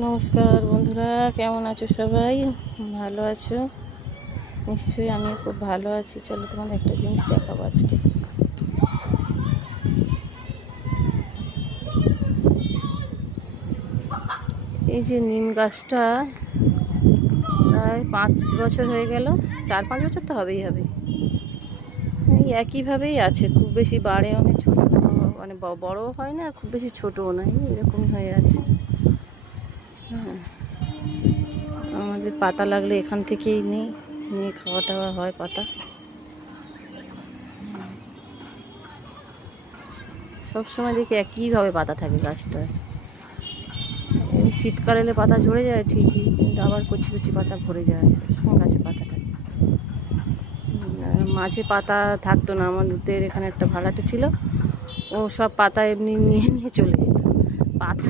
নমস্কার বন্ধুরা, কেমন আছো সবাই? ভালো আছো নিশ্চয়ই। আমিও খুব ভালো আছি। চলো তোমাদের একটা জিনিস দেখাবো আজকে। এই যে নিম গাছটা প্রায় 5 বছর হয়ে গেল, 4-5 বছর তো হবেই হবে। এই একইভাবেই আছে, খুব বেশি বাড়েও না, ছোটো মানে বড়ও হয় না, আর খুব বেশি ছোটও নয়, এরকম হয়ে আছে। হ্যাঁ, আমাদের পাতা লাগলে এখান থেকেই নিয়ে খাওয়া টাওয়া হয় পাতা। সবসময় দেখি একইভাবে পাতা থাকে গাছটায়। এই শীতকাল এলে পাতা ঝরে যায় ঠিকই, কিন্তু আবার কচি কচি পাতা ভরে যায়, সবসময় গাছে পাতা থাকে। মাঝে পাতা থাকতো না, আমাদের এখানে একটা ভাড়াটে ছিল, ও সব পাতা এমনি নিয়ে নিয়ে চলে যেত। পাতা